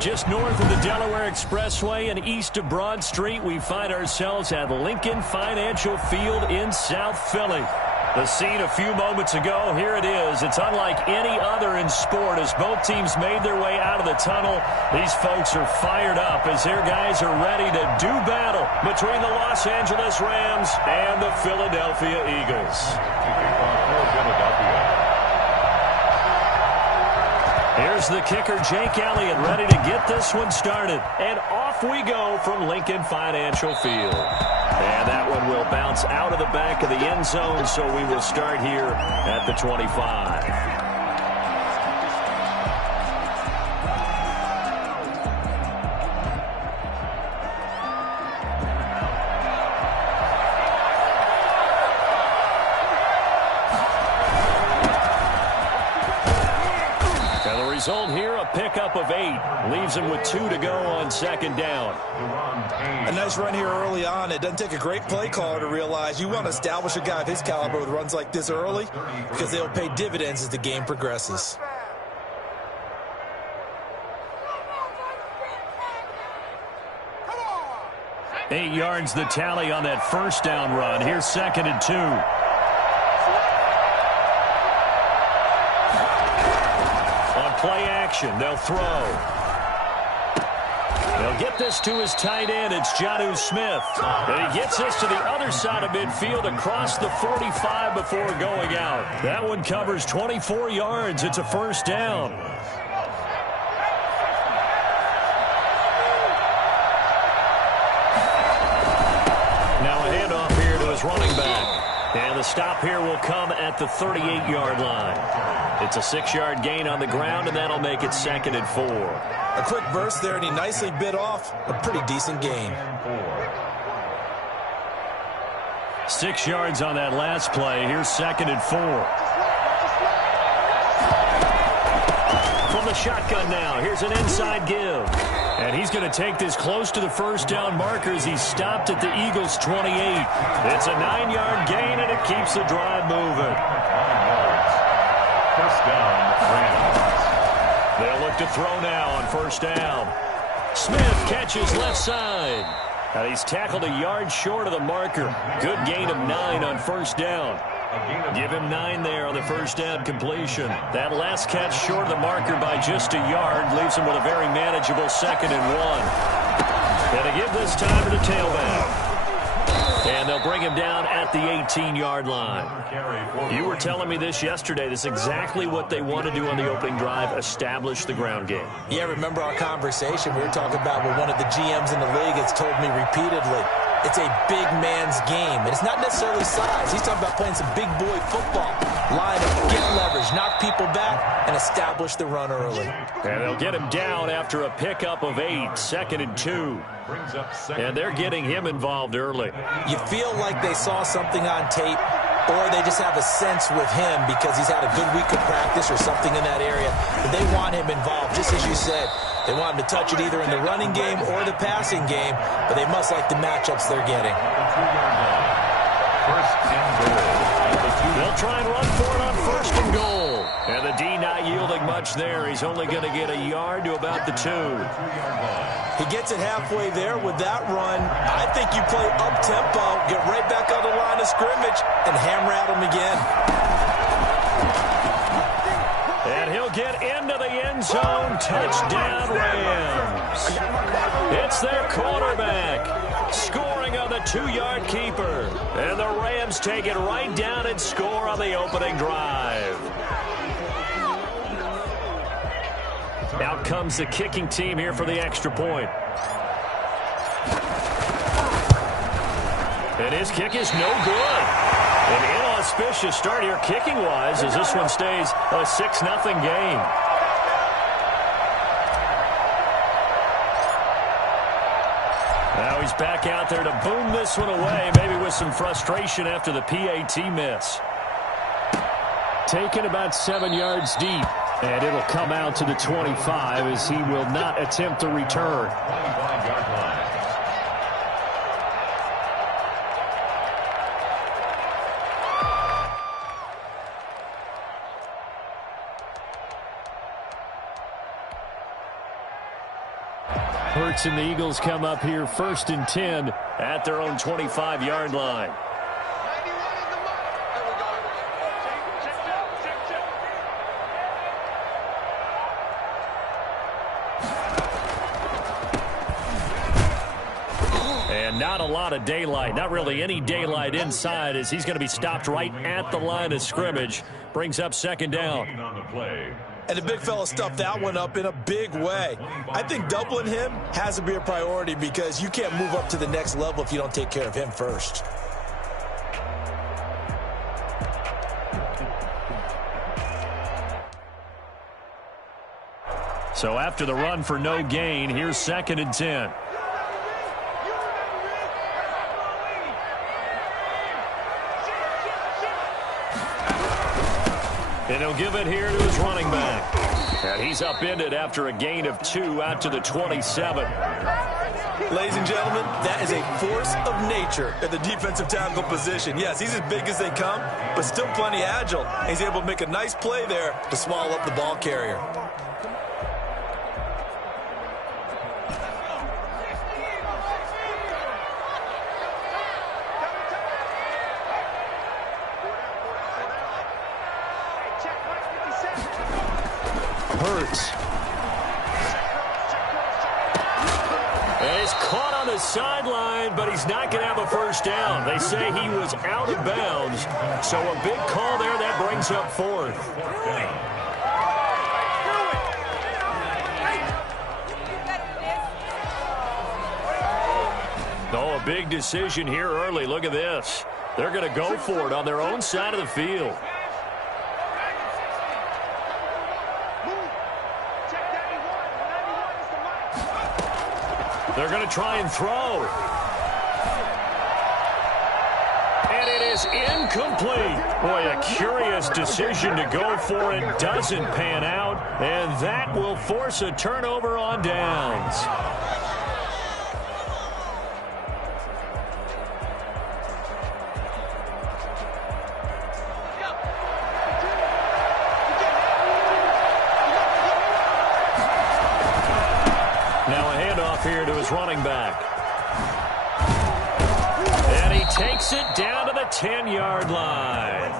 Just north of the Delaware Expressway and east of Broad Street, we find ourselves at Lincoln Financial Field in South Philly. The scene a few moments ago, here it is. It's unlike any other in sport as both teams made their way out of the tunnel. These folks are fired up as their guys are ready to do battle between the Los Angeles Rams and the Philadelphia Eagles. Here's the kicker, Jake Elliott, ready to get this one started. And off we go from Lincoln Financial Field. And that one will bounce out of the back of the end zone, so we will start here at the 25. Result here, a pickup of 8. Leaves him with 2 to go on second down. A nice run here early on. It doesn't take a great play caller to realize you want to establish a guy of his caliber with runs like this early because they'll pay dividends as the game progresses. Eight yards the tally on that first down run. Here's second and 2. Play action. They'll throw. They'll get this to his tight end. It's Jonnu Smith. And he gets this to the other side of midfield across the 45 before going out. That one covers 24 yards. It's a first down. Now a handoff here to his running back. And the stop here will come at the 38-yard line. It's a 6-yard gain on the ground, and that'll make it second and 4. A quick burst there, and he nicely bit off a pretty decent gain. 6 yards on that last play. Here's second and 4. From the shotgun now, here's an inside give. And he's going to take this close to the first down marker as he's stopped at the Eagles' 28. It's a 9-yard gain, and it keeps the drive moving. First down, Rams. They'll look to throw now on first down. Smith catches left side. And he's tackled a yard short of the marker. Good gain of 9 on first down. Give him 9 there on the first down completion. That last catch short of the marker by just a yard leaves him with a very manageable second and 1. And to give this time to the tailback. And they'll bring him down at the 18-yard line. You were telling me this yesterday. This is exactly what they want to do on the opening drive, establish the ground game. Yeah, remember our conversation. We were talking about what one of the GMs in the league has told me repeatedly. It's a big man's game. And it's not necessarily size. He's talking about playing some big boy football. Line up, get leverage, knock people back, and establish the run early. And they'll get him down after a pickup of 8, second and 2. And they're getting him involved early. You feel like they saw something on tape, or they just have a sense with him because he's had a good week of practice or something in that area. But they want him involved, just as you said. They want him to touch it either in the running game or the passing game, but they must like the matchups they're getting. First and goal. They'll try and run for it on first and goal. And the D not yielding much there. He's only going to get a yard to about the 2. He gets it halfway there with that run. I think you play up-tempo, get right back on the line of scrimmage, and hammer at him again. And he'll get into the end zone. Touchdown, Rams. It's their quarterback scoring on the 2-yard keeper. And the Rams take it right down and score on the opening drive. Out comes the kicking team here for the extra point. And his kick is no good. An inauspicious start here kicking-wise as this one stays a 6-0 game. Now he's back out there to boom this one away, maybe with some frustration after the PAT miss. Taken about 7 yards deep. And it'll come out to the 25 as he will not attempt to return. Hurts and the Eagles come up here 1st and 10 at their own 25-yard line. And not a lot of daylight, not really any daylight inside, as he's going to be stopped right at the line of scrimmage. Brings up 2nd down. And the big fella stuffed that one up in a big way. I think doubling him has to be a priority because you can't move up to the next level if you don't take care of him first. So after the run for no gain, here's 2nd and 10. And he'll give it here to his running back. And he's upended after a gain of 2 out to the 27. Ladies and gentlemen, that is a force of nature at the defensive tackle position. Yes, he's as big as they come, but still plenty agile. He's able to make a nice play there to swallow up the ball carrier. Hurts. And he's caught on the sideline, but he's not going to have a first down. They say he was out of bounds, so a big call there that brings up 4th. Oh, a big decision here early. Look at this. They're going to go for it on their own side of the field. They're going to try and throw. And it is incomplete. Boy, a curious decision to go for it. Doesn't pan out. And that will force a turnover on downs. Here to his running back. And he takes it down to the 10-yard line.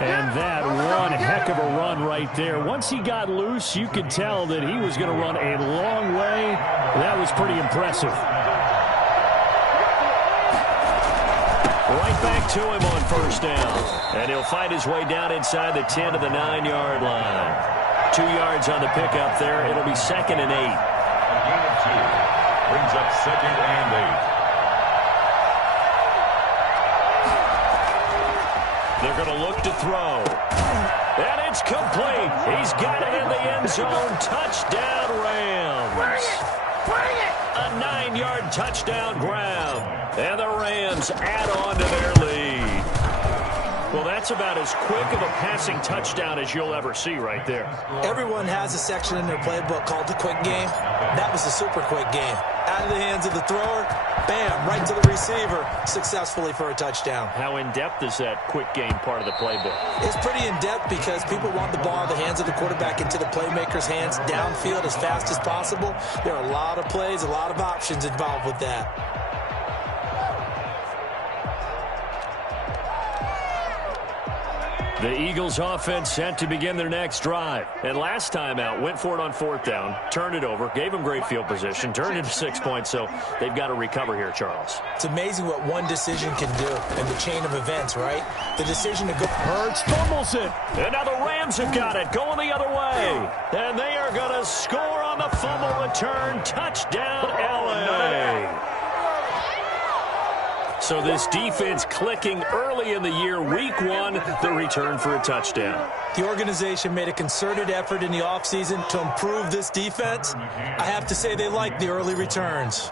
And that one heck of a run right there. Once he got loose, you could tell that he was going to run a long way. That was pretty impressive. Right back to him on 1st down. And he'll find his way down inside the 10 to the 9-yard line. 2 yards on the pickup there. It'll be 2nd and 8. Brings up 2nd and 8. They're going to look to throw. And it's complete. He's got it in the end zone. Touchdown, Rams. Bring it. A 9-yard touchdown grab. And the Rams add on to their lead. Well, that's about as quick of a passing touchdown as you'll ever see right there. Everyone has a section in their playbook called the quick game. That was a super quick game. Out of the hands of the thrower, bam, right to the receiver, successfully for a touchdown. How in-depth is that quick game part of the playbook? It's pretty in-depth because people want the ball in the hands of the quarterback into the playmaker's hands downfield as fast as possible. There are a lot of plays, a lot of options involved with that. The Eagles offense set to begin their next drive. And last time out, went for it on 4th down, turned it over, gave them great field position, turned it to 6 points, so they've got to recover here, Charles. It's amazing what one decision can do in the chain of events, right? The decision to go. Hurts fumbles it. And now the Rams have got it, going the other way. And they are going to score on the fumble return. Touchdown, LA. So this defense clicking early in the year, week 1, the return for a touchdown. The organization made a concerted effort in the offseason to improve this defense. I have to say they like the early returns.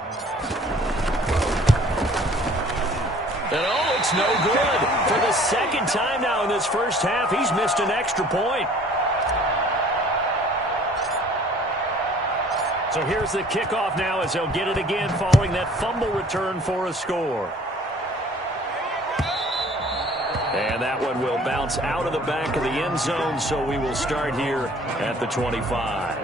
And oh, it's no good. For the 2nd time now in this first half, he's missed an extra point. So here's the kickoff now as they'll get it again following that fumble return for a score. And that one will bounce out of the back of the end zone, so we will start here at the 25.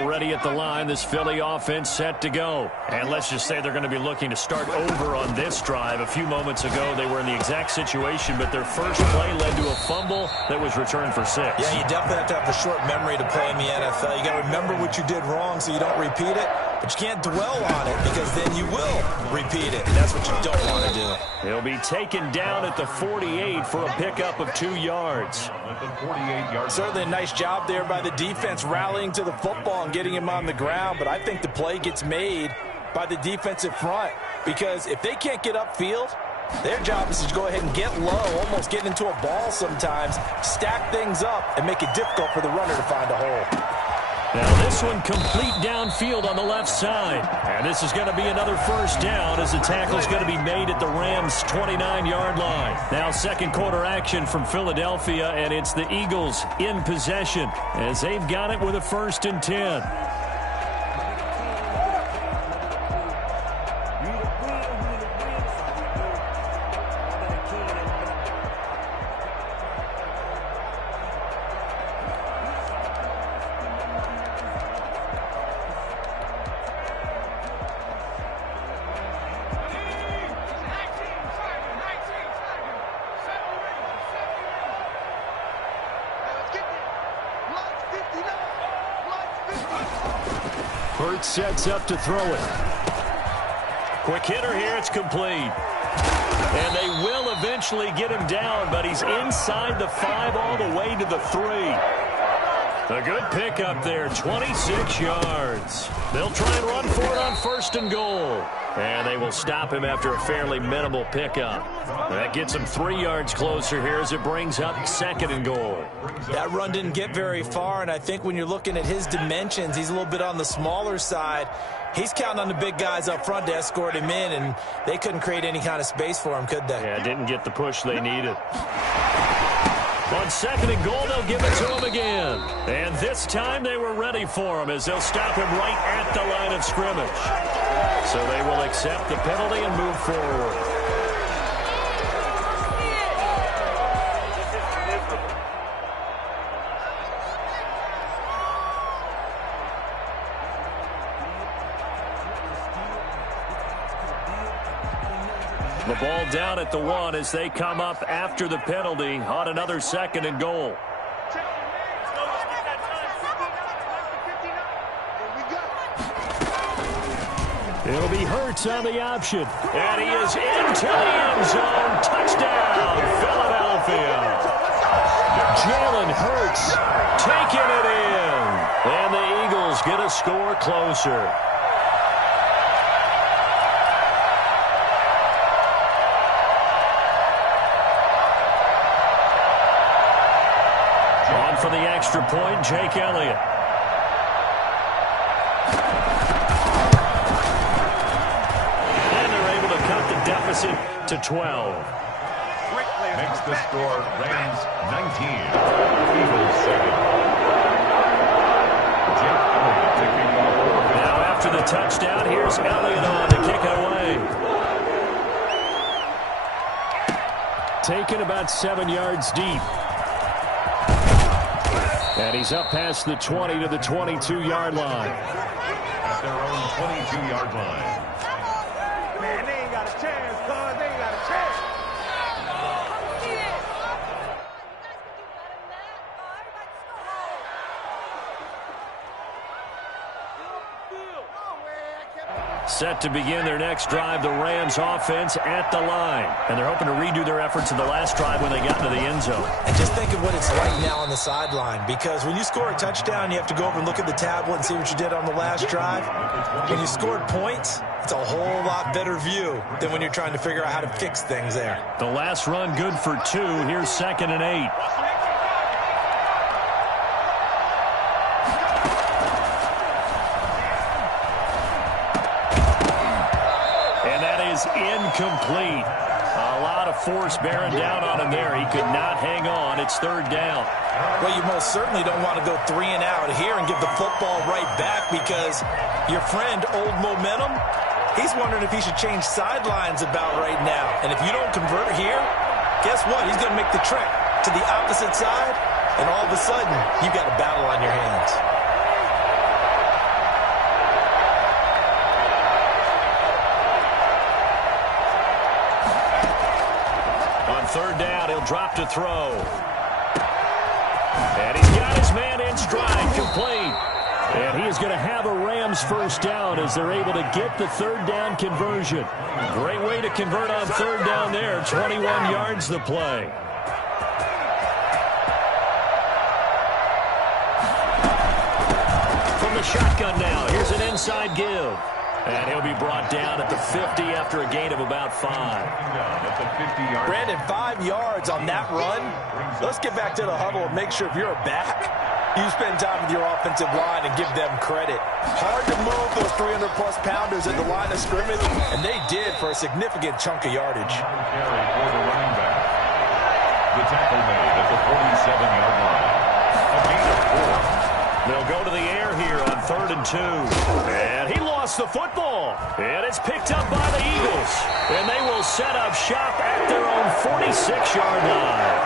already at the line. This Philly offense set to go. And let's just say they're going to be looking to start over on this drive. A few moments ago, they were in the exact situation, but their first play led to a fumble that was returned for 6. Yeah, you definitely have to have a short memory to play in the NFL. You got to remember what you did wrong so you don't repeat it. But you can't dwell on it because then you will repeat it. And that's what you don't want to do. He'll be taken down at the 48 for a pickup of 2 yards. Certainly a nice job there by the defense rallying to the football and getting him on the ground. But I think the play gets made by the defensive front because if they can't get upfield, their job is to go ahead and get low, almost get into a ball sometimes, stack things up, and make it difficult for the runner to find a hole. Now this one complete downfield on the left side. And this is going to be another first down as the tackle is going to be made at the Rams' 29-yard line. Now second quarter action from Philadelphia, and it's the Eagles in possession as they've got it with a 1st and 10. Hurts sets up to throw it. Quick hitter here. It's complete. And they will eventually get him down, but he's inside the 5 all the way to the 3. A good pickup there, 26 yards. They'll try and run for it on 1st and goal. And they will stop him after a fairly minimal pickup. That gets him 3 yards closer here as it brings up 2nd and goal. That run didn't get very far, and I think when you're looking at his dimensions, he's a little bit on the smaller side. He's counting on the big guys up front to escort him in, and they couldn't create any kind of space for him, could they? Yeah, didn't get the push they needed. On 2nd and goal, they'll give it to him again. And this time they were ready for him as they'll stop him right at the line of scrimmage. So they will accept the penalty and move forward. The ball down at the 1 as they come up after the penalty on another 2nd and goal. It'll be Hurts on the option. And he is into the end zone. Touchdown, Philadelphia. Jalen Hurts taking it in. And the Eagles get a score closer. On for the extra point, Jake Elliott. Deficit to 12. Makes the score Rams 19, Eagles 7. Now after the touchdown, here's Elliott on to kick it away. Taken about 7 yards deep. And he's up past the 20 to the 22-yard line. At their own 22-yard line. Man, they ain't got a chance, cuz. They ain't got a chance. Set to begin their next drive, the Rams offense at the line. And they're hoping to redo their efforts in the last drive when they got into the end zone. And just think of what it's like now on the sideline, because when you score a touchdown, you have to go over and look at the tablet and see what you did on the last drive. When you scored points, it's a whole lot better view than when you're trying to figure out how to fix things there. The last run good for 2. Here's 2nd and 8. Incomplete. A lot of force bearing down on him there. He could not hang on. It's 3rd down. Well, you most certainly don't want to go 3 and out here and give the football right back, because your friend, Old Momentum, he's wondering if he should change sidelines about right now. And if you don't convert here, guess what? He's going to make the trek to the opposite side, and all of a sudden, you've got a battle on your hands. drop to throw. And he's got his man in stride, complete. And he is going to have a Rams first down as they're able to get the third down conversion. Great way to convert on third down there. 21 yards the play. From the shotgun now, here's an inside give. And he'll be brought down at the 50 after a gain of about 5. Brandon, 5 yards on that run. Let's get back to the huddle and make sure if you're a back, you spend time with your offensive line and give them credit. Hard to move those 300-plus pounders at the line of scrimmage, and they did for a significant chunk of yardage. The tackle made at the 47-yard line. A gain of 4. They'll go to the air here on 3rd and 2. And he lost the football. And it's picked up by the Eagles. And they will set up shop at their own 46-yard line.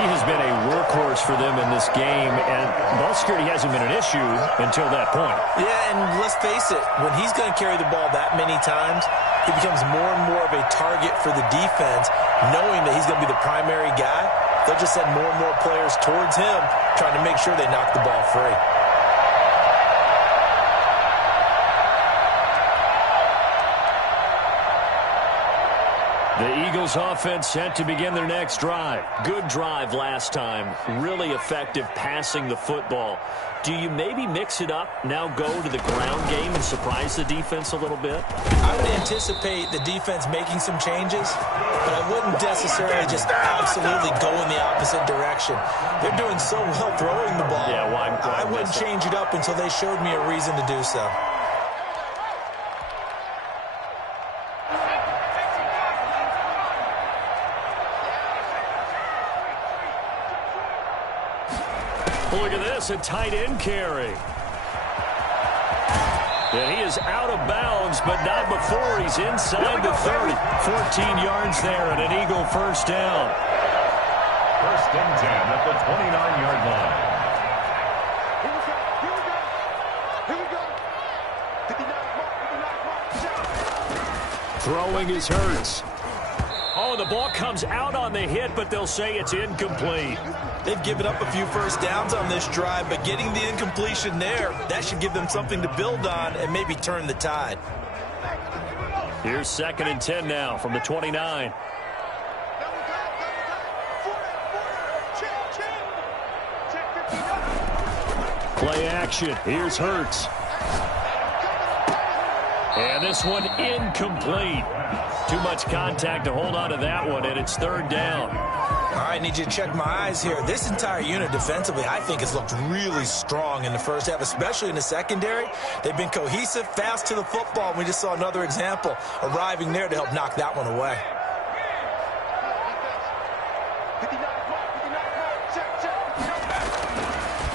He has been a workhorse for them in this game, and ball security hasn't been an issue until that point. Yeah, and let's face it, when he's going to carry the ball that many times, he becomes more and more of a target for the defense, knowing that he's going to be the primary guy. They'll just send more and more players towards him, trying to make sure they knock the ball free. The Eagles offense set to begin their next drive. Good drive last time. Really effective passing the football. Do you maybe mix it up, now go to the ground game and surprise the defense a little bit? I would anticipate the defense making some changes, but I wouldn't necessarily just absolutely go in the opposite direction. They're doing so well throwing the ball. Yeah, why I wouldn't change it up until they showed me a reason to do so. Look at this, a tight end carry. And he is out of bounds, but not before he's inside the 30. 14 yards there and an Eagle first down. 1st and 10 at the 29-yard line. Throwing is Hurts. Oh, the ball comes out on the hit, but they'll say it's incomplete. They've given up a few first downs on this drive, but getting the incompletion there, that should give them something to build on and maybe turn the tide. Here's 2nd and 10 now from the 29. Play action. Here's Hurts. And this one incomplete. Too much contact to hold on to that one, and it's 3rd down. All right, I need you to check my eyes here. This entire unit defensively, I think, has looked really strong in the first half, especially in the secondary. They've been cohesive, fast to the football. We just saw another example arriving there to help knock that one away.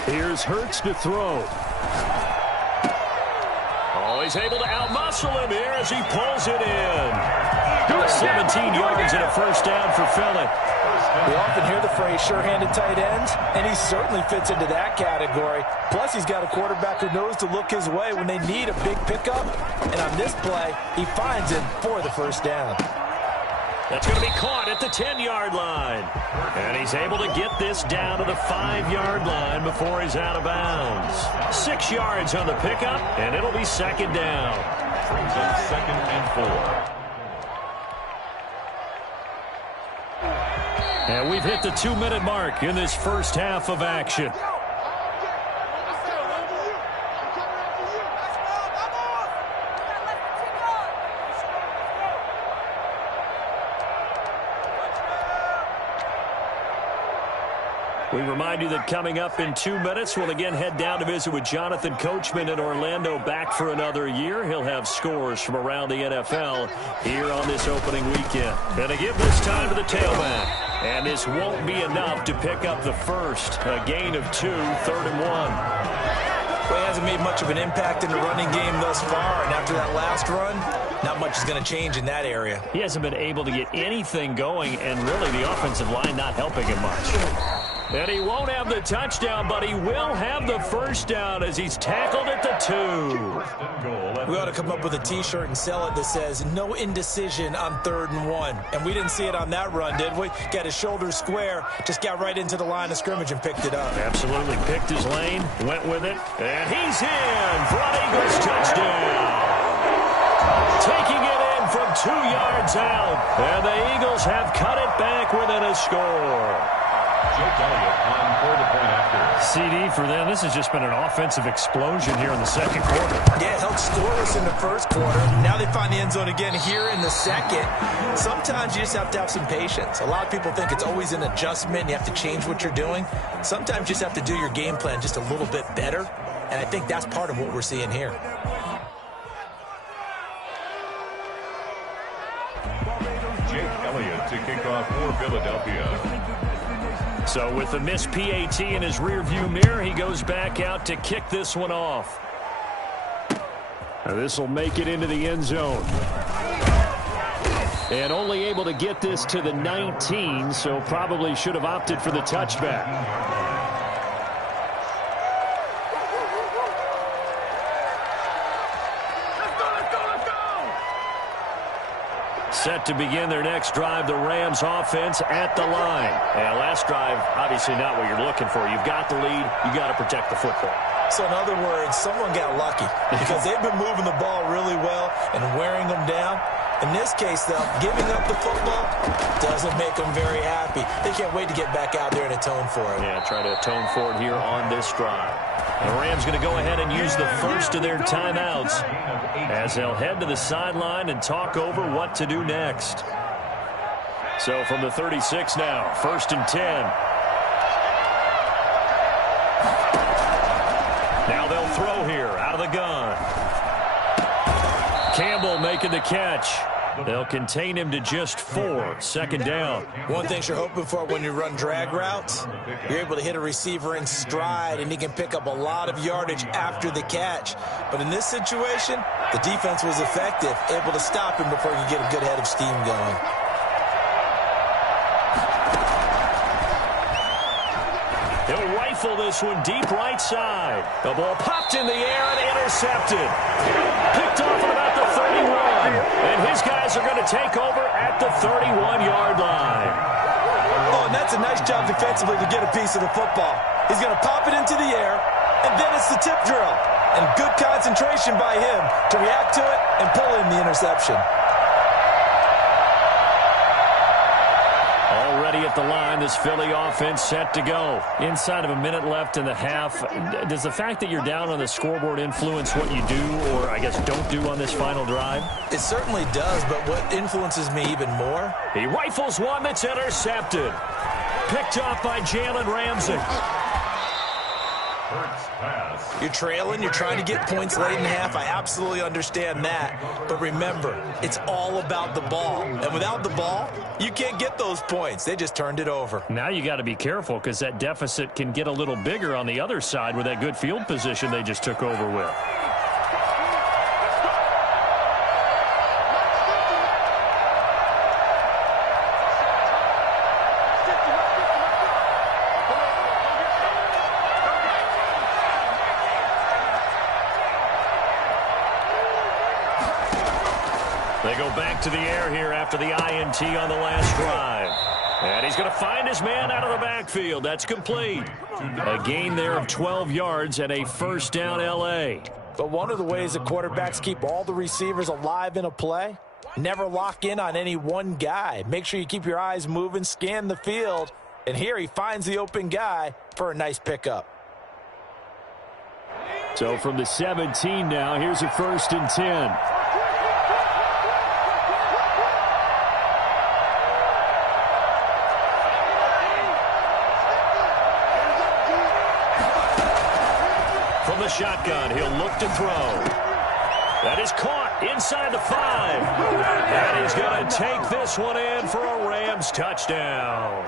Here's Hurts to throw. Oh, he's able to outmuscle him here as he pulls it in. 17 yards and a first down for Philly. We often hear the phrase sure-handed tight ends, and he certainly fits into that category. Plus, he's got a quarterback who knows to look his way when they need a big pickup. And on this play, he finds him for the first down. That's going to be caught at the 10-yard line. And he's able to get this down to the 5-yard line before he's out of bounds. 6 yards on the pickup, and it'll be 2nd down. Brings up 2nd and 4. And we've hit the 2-minute mark in this first half of action. We remind you that coming up in 2 minutes, we'll again head down to visit with Jonathan Coachman in Orlando, back for another year. He'll have scores from around the NFL here on this opening weekend. And to give this time to the tailback. And this won't be enough to pick up the first. A gain of 2, 3rd and 1. Well, he hasn't made much of an impact in the running game thus far, and after that last run, not much is going to change in that area. He hasn't been able to get anything going, and really the offensive line not helping him much. And he won't have the touchdown, but he will have the first down as he's tackled at the 2. We ought to come up with a T-shirt and sell it that says, no indecision on 3rd and 1. And we didn't see it on that run, did we? Got his shoulders square, just got right into the line of scrimmage and picked it up. Absolutely. Picked his lane, went with it, and he's in for an Eagles touchdown. Taking it in from 2 yards out, and the Eagles have cut it back within a score. Jake Elliott on for the point after. CD for them. This has just been an offensive explosion here in the second quarter. Yeah, held scoreless in the first quarter. Now they find the end zone again here in the second. Sometimes you just have to have some patience. A lot of people think it's always an adjustment. You have to change what you're doing. Sometimes you just have to do your game plan just a little bit better. And I think that's part of what we're seeing here. Jake Elliott to kick off for Philadelphia. So with the missed PAT in his rearview mirror, he goes back out to kick this one off. This will make it into the end zone. And only able to get this to the 19, so probably should have opted for the touchback. Set to begin their next drive, the Rams offense at the line. And last drive, obviously not what you're looking for. You've got the lead. You got to protect the football. So in other words, someone got lucky because they've been moving the ball really well and wearing them down. In this case, though, giving up the football doesn't make them very happy. They can't wait to get back out there and atone for it. Yeah, try to atone for it here on this drive. The Rams going to go ahead and use the first of their timeouts as they'll head to the sideline and talk over what to do next. So from the 36 now, 1st and 10. Now they'll throw here out of the gun. Campbell making the catch. They'll contain him to just 4. 2nd down. One thing you're hoping for when you run drag routes, you're able to hit a receiver in stride, and he can pick up a lot of yardage after the catch. But in this situation, the defense was effective, able to stop him before he could get a good head of steam going. He'll rifle this one deep right side. The ball popped in the air and intercepted. Picked off at about the 31. And his guys are going to take over at the 31-yard line. Oh, and that's a nice job defensively to get a piece of the football. He's going to pop it into the air, and then it's the tip drill. And good concentration by him to react to it and pull in the interception. Already at the line, this Philly offense set to go. Inside of a minute left in the half, does the fact that you're down on the scoreboard influence what you do or, I guess, don't do on this final drive? It certainly does, but what influences me even more? He rifles one that's intercepted. Picked off by Jalen Ramsey. You're trailing, you're trying to get points late in the half. I absolutely understand that. But remember, it's all about the ball. And without the ball, you can't get those points. They just turned it over. Now you got to be careful because that deficit can get a little bigger on the other side with that good field position they just took over with. They go back to the air here after the INT on the last drive. And he's going to find his man out of the backfield. That's complete. A gain there of 12 yards and a 1st down L.A. But one of the ways that quarterbacks keep all the receivers alive in a play, never lock in on any one guy. Make sure you keep your eyes moving, scan the field. And here he finds the open guy for a nice pickup. So from the 17 now, here's a 1st and 10. From the shotgun, he'll look to throw. That is caught inside the 5. And he's going to take this one in for a Rams touchdown.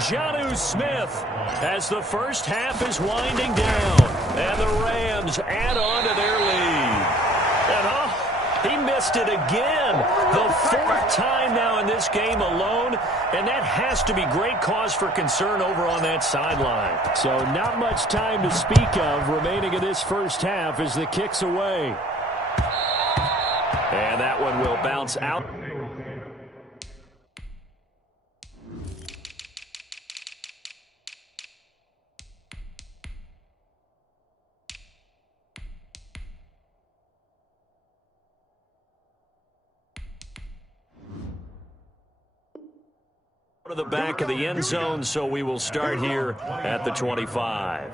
Jonnu Smith as the first half is winding down. And the Rams add on to their lead. And he missed lost it again. The fourth time now in this game alone, and that has to be great cause for concern over on that sideline. So not much time to speak of remaining in this first half as the kick's away. And that one will bounce out. To the back of the end zone, so we will start here at the 25.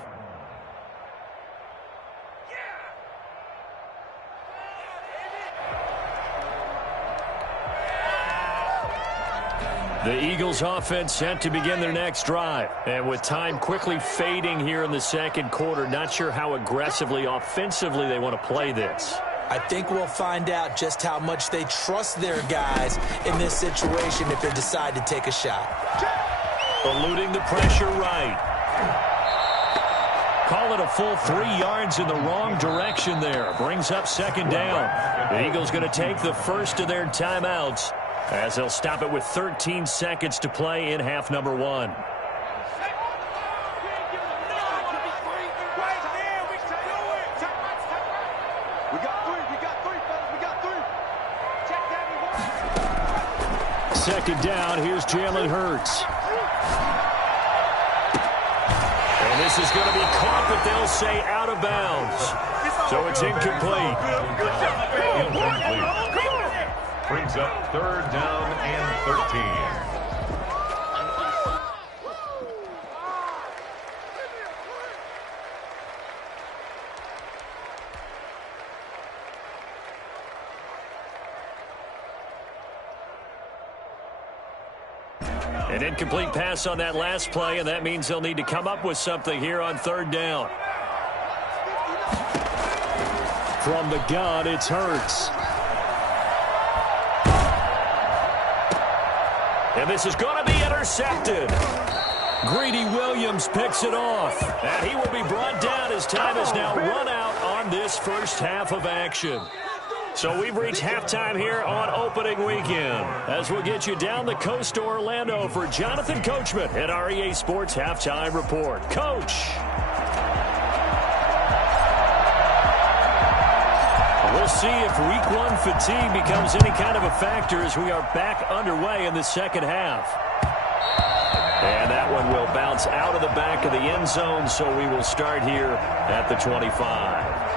The Eagles offense set to begin their next drive. And with time quickly fading here in the second quarter, not sure how aggressively offensively they want to play this. I think we'll find out just how much they trust their guys in this situation if they decide to take a shot. Eluding the pressure right. Call it a full 3 yards in the wrong direction there. Brings up second down. The Eagles going to take the first of their timeouts as they'll stop it with 13 seconds to play in half number 1. Second down, here's Jalen Hurts. And this is going to be caught, but they'll say out of bounds. So it's incomplete. Brings up third down and 13. An incomplete pass on that last play, and that means they'll need to come up with something here on third down. From the gun, it's Hurts. And this is going to be intercepted. Greedy Williams picks it off. And he will be brought down as time is now run out on this first half of action. So we've reached halftime here on opening weekend. As we'll get you down the coast to Orlando for Jonathan Coachman at our EA Sports Halftime Report. Coach. We'll see if week 1 fatigue becomes any kind of a factor as we are back underway in the second half. And that one will bounce out of the back of the end zone, so we will start here at the 25.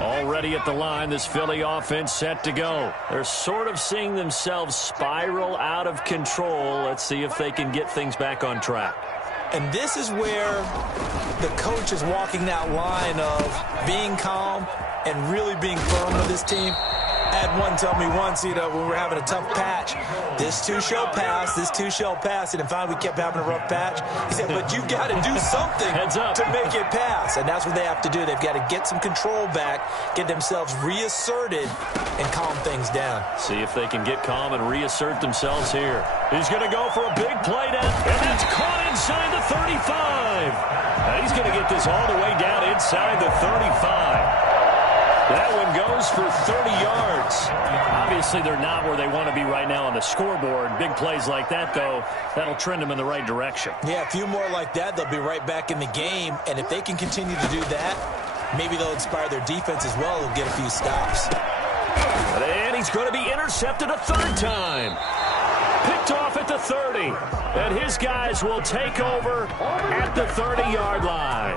Already at the line, this Philly offense set to go. They're sort of seeing themselves spiral out of control. Let's see if they can get things back on track. And this is where the coach is walking that line of being calm and really being firm with his team. I had one tell me once, when we were having a tough patch, this too shall pass, this too shall pass. And in fact, we kept having a rough patch. He said, but you've got to do something to make it pass. And that's what they have to do. They've got to get some control back, get themselves reasserted, and calm things down. See if they can get calm and reassert themselves here. He's going to go for a big play down, and that's caught inside the 35. And he's going to get this all the way down inside the 35. That one goes for 30 yards. Obviously, they're not where they want to be right now on the scoreboard. Big plays like that, though, that'll trend them in the right direction. Yeah, a few more like that, they'll be right back in the game. And if they can continue to do that, maybe they'll inspire their defense as well. They'll get a few stops. And he's going to be intercepted a third time. Picked off at the 30. And his guys will take over at the 30-yard line.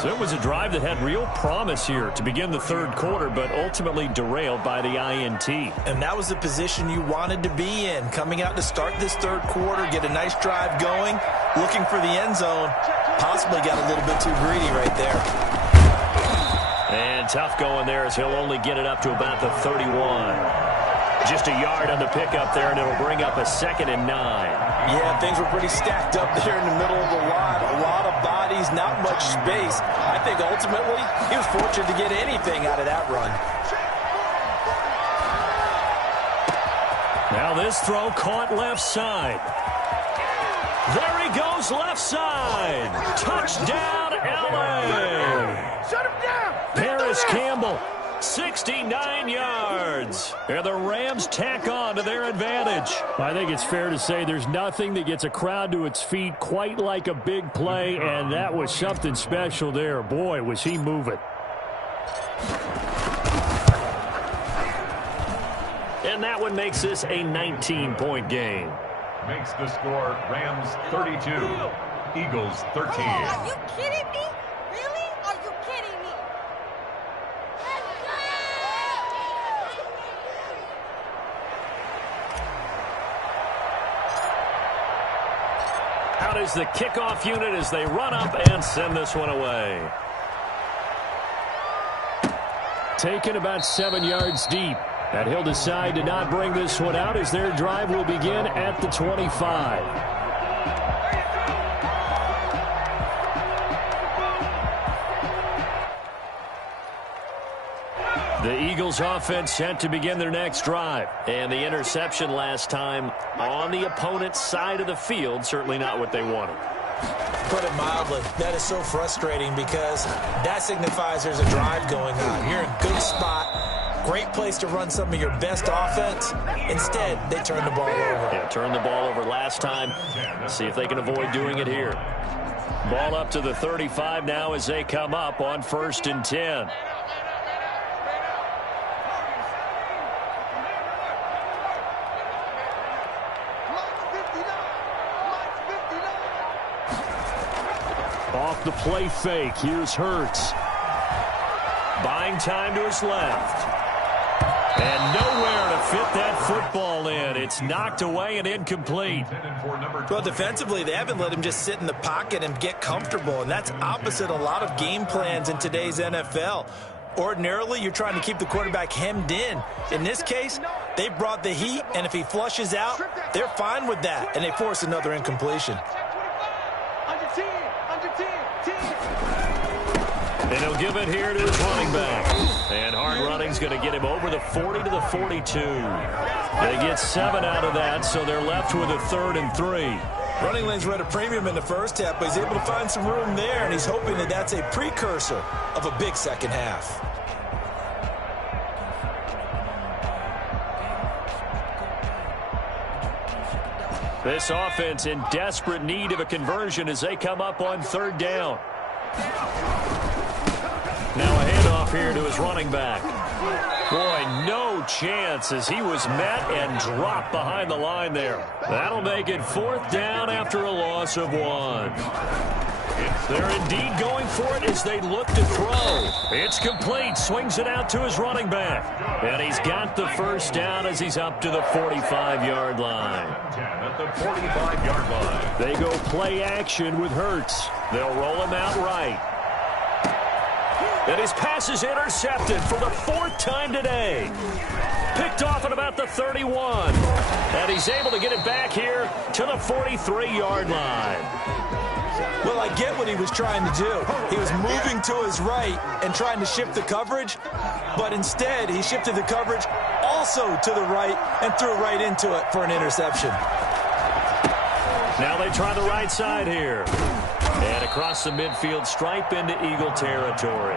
So it was a drive that had real promise here to begin the third quarter, but ultimately derailed by the INT. And that was the position you wanted to be in, coming out to start this third quarter, get a nice drive going, looking for the end zone. Possibly got a little bit too greedy right there. And tough going there as he'll only get it up to about the 31. Just a yard on the pickup there, and it'll bring up a 2nd and 9. Yeah, things were pretty stacked up there in the middle of the lot. A lot of bodies, not much space. I think ultimately he was fortunate to get anything out of that run. Now this throw caught left side. There he goes left side. Touchdown, L.A. Shut him down. Paris Campbell, 69 yards. And the Rams tack on to their advantage. I think it's fair to say there's nothing that gets a crowd to its feet quite like a big play, and that was something special there. Boy, was he moving. And that one makes this a 19-point game. Makes the score Rams 32, Eagles 13. Are you kidding me? Really? Are you kidding me? Out is the kickoff unit as they run up and send this one away. Taken about 7 yards deep. And he'll decide to not bring this one out as their drive will begin at the 25. The Eagles offense set to begin their next drive. And the interception last time on the opponent's side of the field, certainly not what they wanted. Put it mildly, that is so frustrating because that signifies there's a drive going on. You're in a good spot. Great place to run some of your best offense. Instead, they turn the ball over. Yeah, turned the ball over last time. See if they can avoid doing it here. Ball up to the 35 now as they come up on 1st and 10. Off the play fake, here's Hurts. Buying time to his left. And nowhere to fit that football in. It's knocked away and incomplete. Well, defensively, they haven't let him just sit in the pocket and get comfortable, and that's opposite a lot of game plans in today's NFL. Ordinarily, you're trying to keep the quarterback hemmed in. In this case, they brought the heat, and if he flushes out, they're fine with that, and they force another incompletion. And he'll give it here to his running back. And hard running's going to get him over the 40 to the 42. They get 7 out of that, so they're left with a 3rd and 3. Running lanes were at a premium in the first half, but he's able to find some room there, and he's hoping that that's a precursor of a big second half. This offense in desperate need of a conversion as they come up on 3rd down. Now a handoff here to his running back. Boy, no chance as he was met and dropped behind the line there. That'll make it 4th down after a loss of 1. They're indeed going for it as they look to throw. It's complete. Swings it out to his running back. And he's got the 1st down as he's up to the 45-yard line. At the 45-yard line. They go play action with Hurts. They'll roll him out right. And his pass is intercepted for the 4th time today. Picked off at about the 31. And he's able to get it back here to the 43-yard line. Well, I get what he was trying to do. He was moving to his right and trying to shift the coverage, but instead he shifted the coverage also to the right and threw right into it for an interception. Now they try the right side here. And across the midfield stripe into Eagle territory.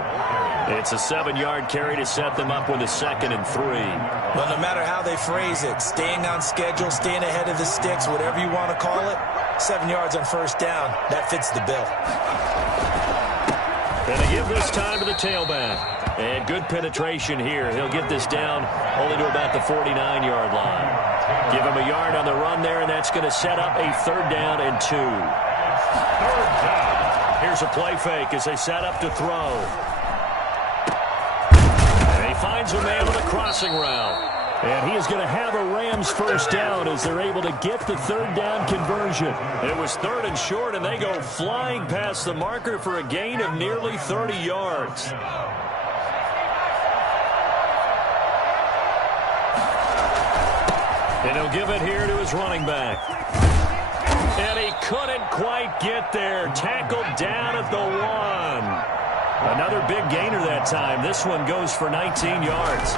It's a 7-yard carry to set them up with a 2nd and 3. Well, no matter how they phrase it, staying on schedule, staying ahead of the sticks, whatever you want to call it, 7 yards on 1st down, that fits the bill. And they give this time to the tailback. And good penetration here. He'll get this down only to about the 49-yard line. Give him a yard on the run there, and that's going to set up a 3rd down and 2. Here's a play fake as they set up to throw. And he finds a man on the crossing route. And he is going to have a Rams 1st down as they're able to get the 3rd down conversion. It was 3rd and short, and they go flying past the marker for a gain of nearly 30 yards. And he'll give it here to his running back. And he couldn't quite get there. Tackled down at the 1. Another big gainer that time. This one goes for 19 yards.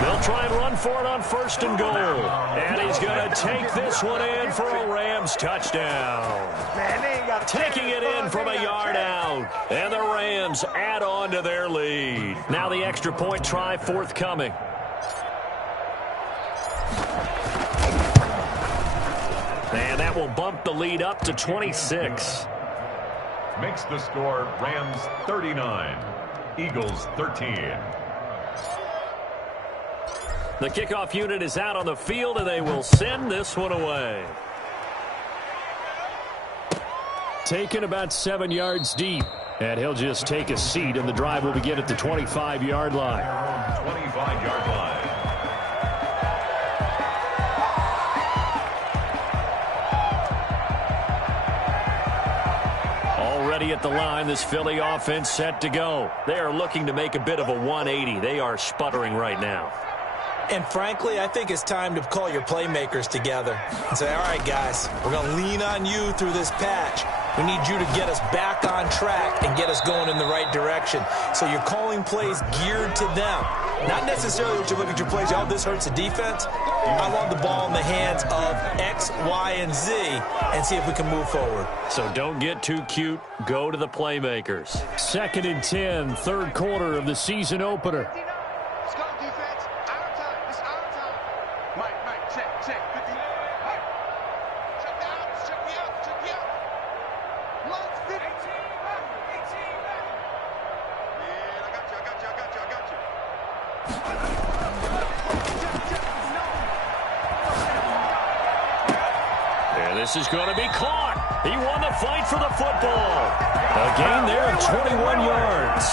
They'll try and run for it on 1st and goal. And he's going to take this one in for a Rams touchdown. Taking it in from a yard out. And the Rams add on to their lead. Now the extra point try forthcoming. And that will bump the lead up to 26. Makes the score Rams 39, Eagles 13. The kickoff unit is out on the field, and they will send this one away. Taken about 7 yards deep. And he'll just take a seat, and the drive will begin at the 25-yard line. 25-yard line. Already at the line, this Philly offense set to go. They are looking to make a bit of a 180. They are sputtering right now. And frankly, I think it's time to call your playmakers together and say, all right, guys, we're going to lean on you through this patch. We need you to get us back on track and get us going in the right direction. So you're calling plays geared to them. Not necessarily what you look at your plays, oh, this hurts the defense. I want the ball in the hands of X, Y, and Z and see if we can move forward. So don't get too cute. Go to the playmakers. 2nd and 10, 3rd quarter of the season opener. Let's go, defense. Our time. It's our time. Mike, check. Good defense. Mike. Check me out. Let's fit. 18 back. Yeah, I got you. And this is going to be caught. He won the fight for the football. A gain there of 21 yards.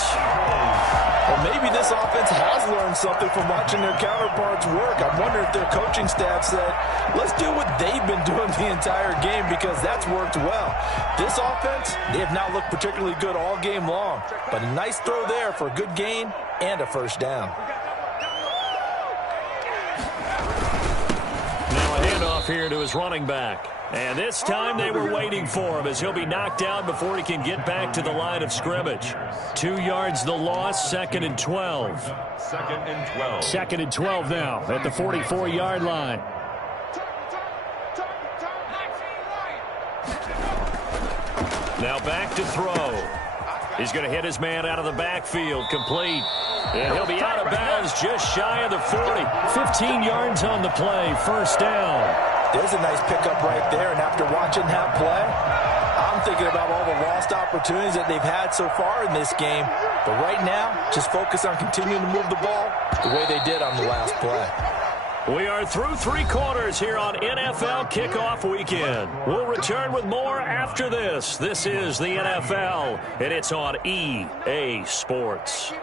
Well, maybe this offense has learned something from watching their counterparts work. I wonder if their coaching staff said, let's do what they've been doing the entire game because that's worked well. This offense, they have not looked particularly good all game long. But a nice throw there for a good gain and a first down. Now a handoff here to his running back. And this time they were waiting for him as he'll be knocked down before he can get back to the line of scrimmage. 2 yards the loss, 2nd and 12. 2nd and 12. 2nd and 12 now at the 44-yard line. Now back to throw. He's going to hit his man out of the backfield, complete. And he'll be out of bounds just shy of the 40. 15 yards on the play, first down. There's a nice pickup right there, and after watching that play, I'm thinking about all the lost opportunities that they've had so far in this game. But right now, just focus on continuing to move the ball the way they did on the last play. We are through 3 quarters here on NFL Kickoff Weekend. We'll return with more after this. This is the NFL, and it's on EA Sports.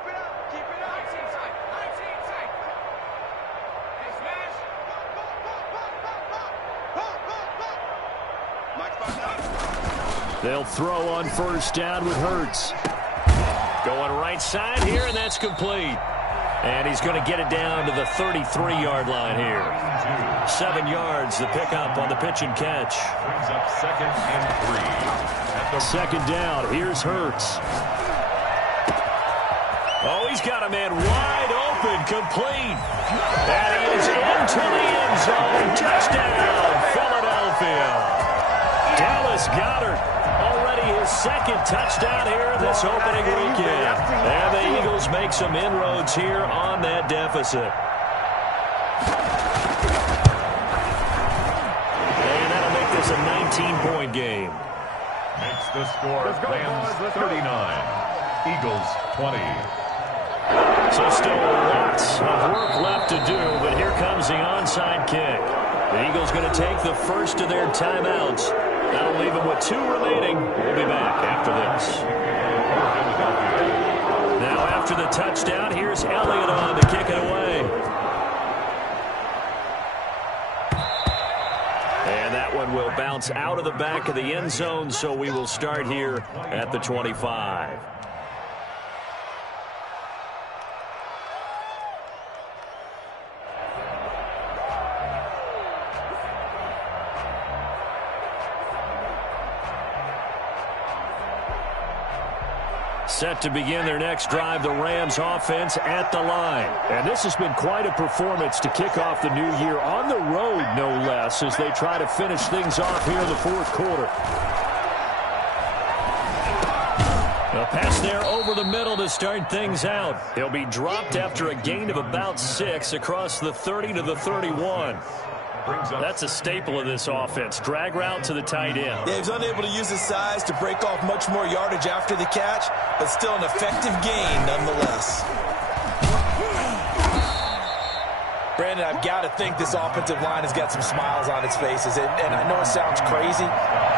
They'll throw on first down with Hurts. Going right side here, and that's complete. And he's going to get it down to the 33-yard line here. 7 yards, the pickup on the pitch and catch. Brings up 2nd and 3. Second down, here's Hurts. Oh, he's got a man wide open, complete. And he is into the end zone. Touchdown, Philadelphia. Dallas Goedert, already his 2nd touchdown here this opening weekend. And the Eagles make some inroads here on that deficit. And that'll make this a 19-point game. Makes the score Rams 39, Eagles 20. So still lots of work left to do, but here comes the onside kick. The Eagles going to take the first of their timeouts. That'll leave them with 2 remaining. We'll be back after this. Now after the touchdown, here's Elliott on to kick it away. And that one will bounce out of the back of the end zone, so we will start here at the 25. set to begin their next drive. The Rams offense at the line. And this has been quite a performance to kick off the new year on the road, no less, as they try to finish things off here in the fourth quarter. A pass there over the middle to start things out. He'll be dropped after a gain of about 6 across the 30 to the 31. That's a staple of this offense. Drag route to the tight end. Yeah, he's unable to use his size to break off much more yardage after the catch, but still an effective gain nonetheless. Brandon, I've got to think this offensive line has got some smiles on its faces. And I know it sounds crazy,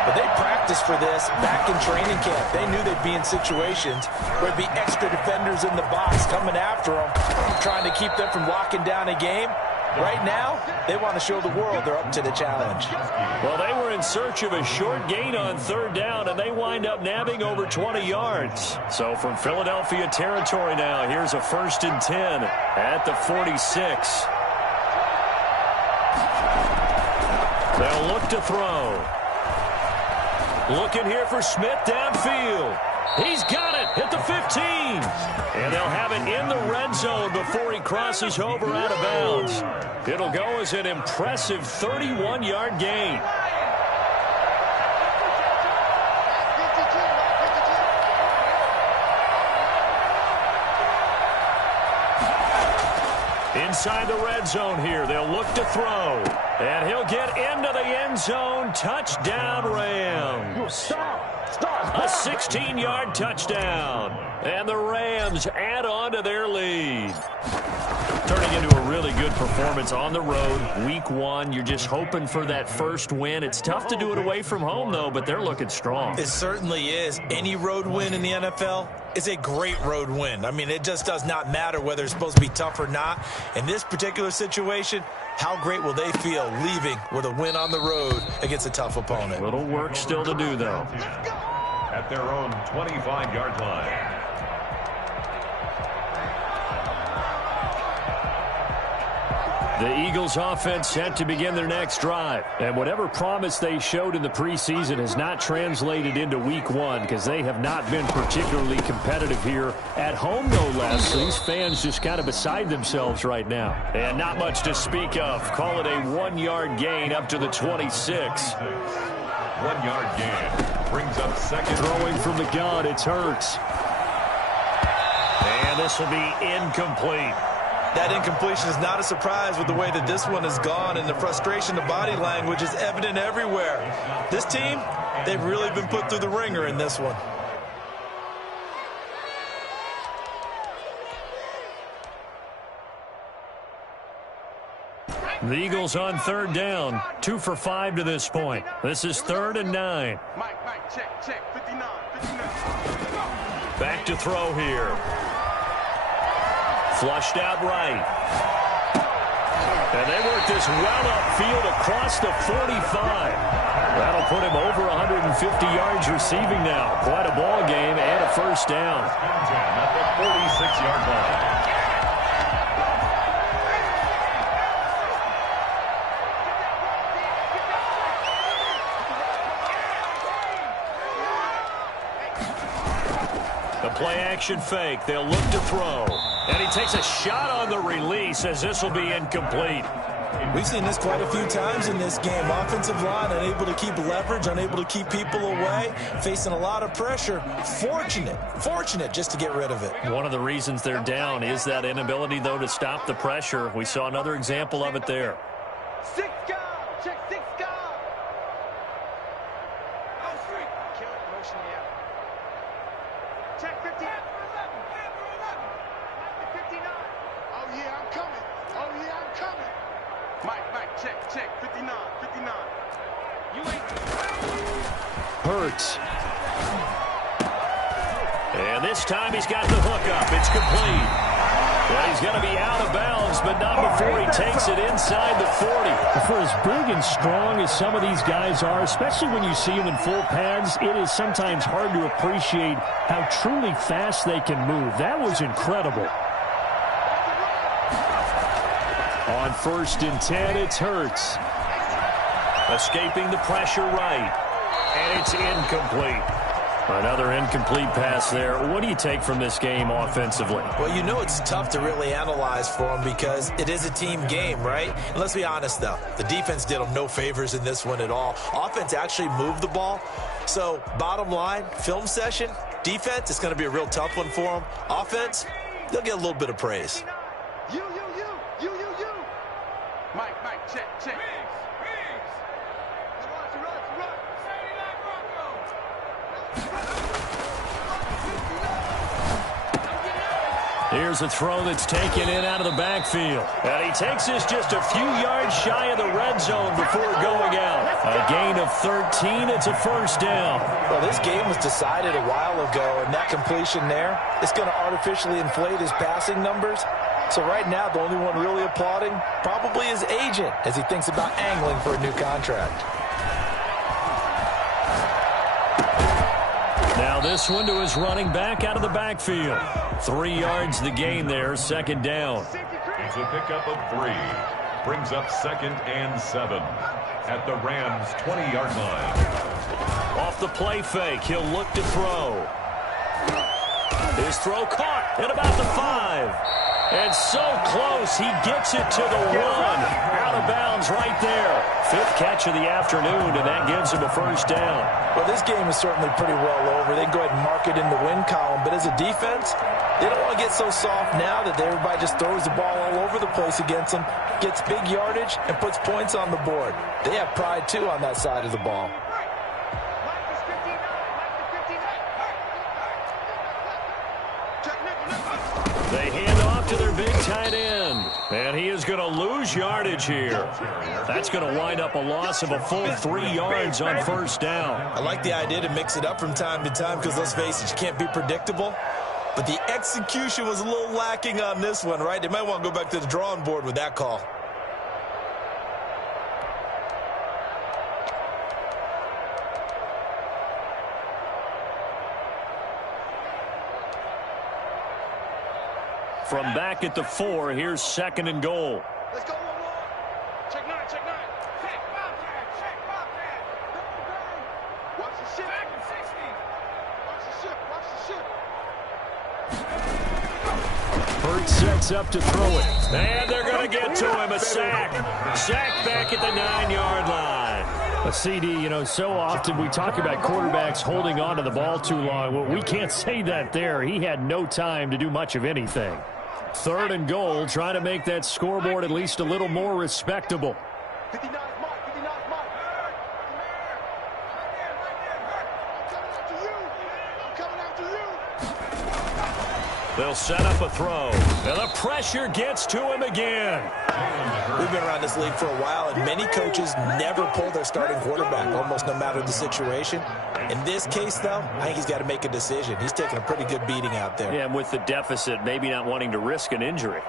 but they practiced for this back in training camp. They knew they'd be in situations where there'd be extra defenders in the box coming after them, trying to keep them from locking down a game. Right now, they want to show the world they're up to the challenge. Well, they were in search of a short gain on third down, and they wind up nabbing over 20 yards. So from Philadelphia territory now, here's a 1st and 10 at the 46. They'll look to throw. Looking here for Smith downfield. He's got it at the 15. And they'll have it in the red zone before he crosses over out of bounds. It'll go as an impressive 31-yard gain. Inside the red zone here, they'll look to throw. And he'll get into the end zone. Touchdown, Rams. A 16-yard touchdown. And the Rams add on to their lead. Turning into a really good performance on the road. Week 1, you're just hoping for that first win. It's tough to do it away from home, though, but they're looking strong. It certainly is. Any road win in the NFL is a great road win. I mean, it just does not matter whether it's supposed to be tough or not. In this particular situation, how great will they feel leaving with a win on the road against a tough opponent? Little work still to do, though. At their own 25-yard line. The Eagles offense set to begin their next drive. And whatever promise they showed in the preseason has not translated into week 1 because they have not been particularly competitive here at home, no less. So these fans just kind of beside themselves right now. And not much to speak of. Call it a 1-yard gain up to the 26. 1-yard gain. Brings up second. Throwing from the gun, it's Hurts. And this will be incomplete. That incompletion is not a surprise with the way that this one has gone, and the frustration, the body language is evident everywhere. This team, they've really been put through the ringer in this one. The Eagles on third down, 2 for 5 to this point. This is 3rd and 9. Mike, check, 59. Back to throw here. Flushed out right. And they work this well upfield across the 45. That'll put him over 150 yards receiving now. Quite a ball game and a first down. At the 46-yard line. The play-action fake. They'll look to throw. And he takes a shot on the release as this will be incomplete. We've seen this quite a few times in this game. Offensive line unable to keep leverage, unable to keep people away, facing a lot of pressure. Fortunate just to get rid of it. One of the reasons they're down is that inability, though, to stop the pressure. We saw another example of it there. 6 guard, check 6 guard. Oh, street. Kill it, motion the out. Check 50. 59. Oh, yeah, I'm coming. Mike, check, 59. You ain't. Hurts. And this time he's got the hook up. It's complete. Well, he's going to be out of bounds, but not before he takes it inside the 40. For as big and strong as some of these guys are, especially when you see them in full pads, it is sometimes hard to appreciate how truly fast they can move. That was incredible. On 1st and 10, it's Hurts. Escaping the pressure right. And it's incomplete. Another incomplete pass there. What do you take from this game offensively? Well, you know it's tough to really analyze for them because it is a team game, right? And let's be honest, though. The defense did them no favors in this one at all. Offense actually moved the ball. So, bottom line, film session, defense, it's going to be a real tough one for them. Offense, they'll get a little bit of praise. You. Mike, check. Run. Here's a throw that's taken in out of the backfield. And he takes this just a few yards shy of the red zone before going out. A gain of 13. It's a first down. Well, this game was decided a while ago, and that completion there is going to artificially inflate his passing numbers. So right now, the only one really applauding probably his agent as he thinks about angling for a new contract. Now this one to his running back out of the backfield. 3 yards the gain there, second down. It's a pickup of 3. Brings up 2nd and 7 at the Rams' 20-yard line. Off the play fake, he'll look to throw. His throw caught at about the 5. And so close, he gets it to the 1. Out of bounds right there. 5th catch of the afternoon, and that gives him a first down. Well, this game is certainly pretty well over. They can go ahead and mark it in the win column. But as a defense, they don't want to get so soft now that everybody just throws the ball all over the place against them, gets big yardage, and puts points on the board. They have pride, too, on that side of the ball. They hand off to their big tight end. And he is going to lose yardage here. That's going to wind up a loss of a full 3 yards on first down. I like the idea to mix it up from time to time because, let's face it, you can't be predictable. But the execution was a little lacking on this one, right? They might want to go back to the drawing board with that call. From back at the 4, here's 2nd and goal. Let's go one more. Check 9. Check Bobcat. Watch the ship. Back in 60. Watch the ship. Hurts sets up to throw it. And they're going to get to him. A sack. Sack back at the 9-yard line. A CD, you know, so often we talk about quarterbacks holding on to the ball too long. Well, we can't say that there. He had no time to do much of anything. 3rd and goal, trying to make that scoreboard at least a little more respectable. 59 mark. I'm coming after you. They'll set up a throw. And the pressure gets to him again. We've been around this league for a while, and many coaches never pull their starting quarterback, almost no matter the situation. In this case, though, I think he's got to make a decision. He's taking a pretty good beating out there. Yeah, and with the deficit, maybe not wanting to risk an injury.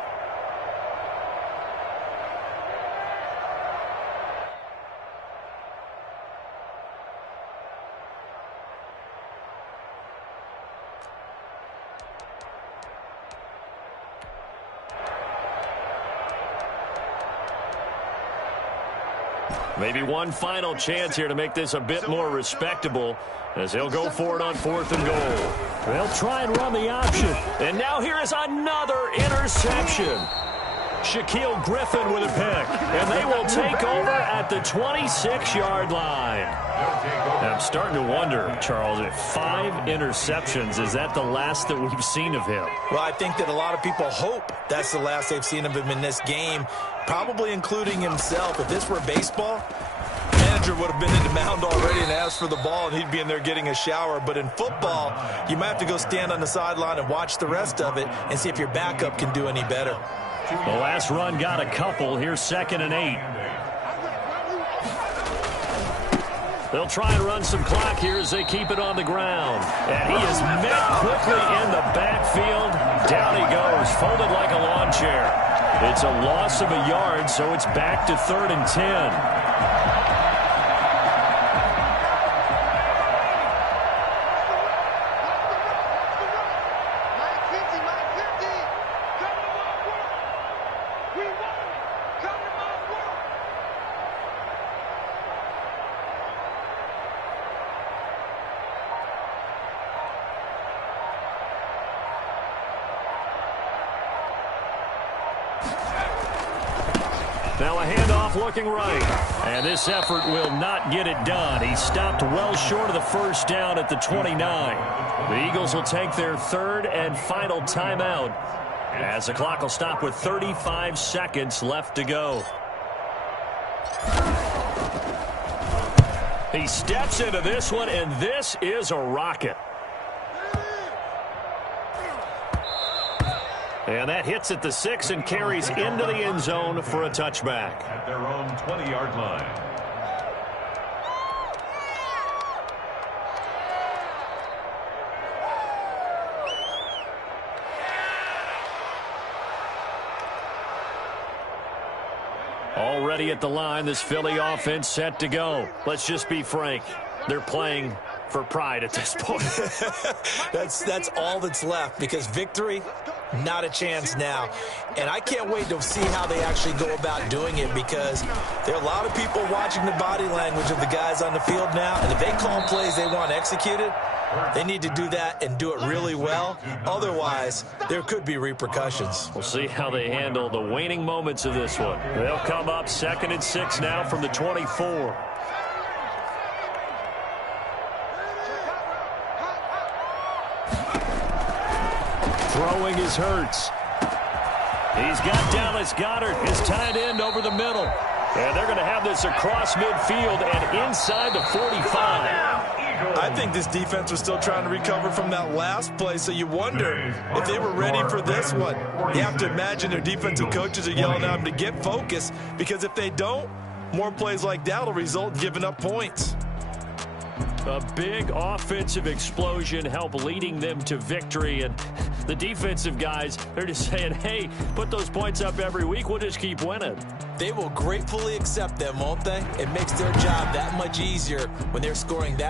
Maybe one final chance here to make this a bit more respectable as they'll go for it on 4th and goal. They'll try and run the option. And now here is another interception. Shaquille Griffin with a pick. And they will take over at the 26-yard line. And I'm starting to wonder, Charles, if 5 interceptions, is that the last that we've seen of him? Well, I think that a lot of people hope that's the last they've seen of him in this game, probably including himself. If this were baseball, the manager would have been in the mound already and asked for the ball, and he'd be in there getting a shower. But in football, you might have to go stand on the sideline and watch the rest of it and see if your backup can do any better. The last run got a couple. Here's 2nd and 8. They'll try and run some clock here as they keep it on the ground. And he is met quickly in the backfield. Down he goes, folded like a lawn chair. It's a loss of a yard, so it's back to 3rd and 10. handoff looking right. And this effort will not get it done. He stopped well short of the first down at the 29. The Eagles will take their third and final timeout as the clock will stop with 35 seconds left to go. He steps into this one, and this is a rocket. And that hits at the 6 and carries into the end zone for a touchback. At their own 20-yard line. Already at the line, this Philly offense set to go. Let's just be frank. They're playing for pride at this point. That's all that's left, because victory, not a chance now. And I can't wait to see how they actually go about doing it, because there are a lot of people watching the body language of the guys on the field now, and if they call plays they want executed, they need to do that and do it really well. Otherwise, there could be repercussions. We'll see how they handle the waning moments of this one. They'll come up 2nd and 6 now from the 24. Throwing is Hurts. He's got Dallas Goedert, his tight end, over the middle. And they're going to have this across midfield and inside the 45. I think this defense was still trying to recover from that last play, so you wonder if they were ready for this one. You have to imagine their defensive coaches are yelling at them to get focused, because if they don't, more plays like that will result in giving up points. A big offensive explosion helped leading them to victory, and the defensive guys, they're just saying, hey, put those points up every week, we'll just keep winning. They will gratefully accept them, won't they? It makes their job that much easier when they're scoring that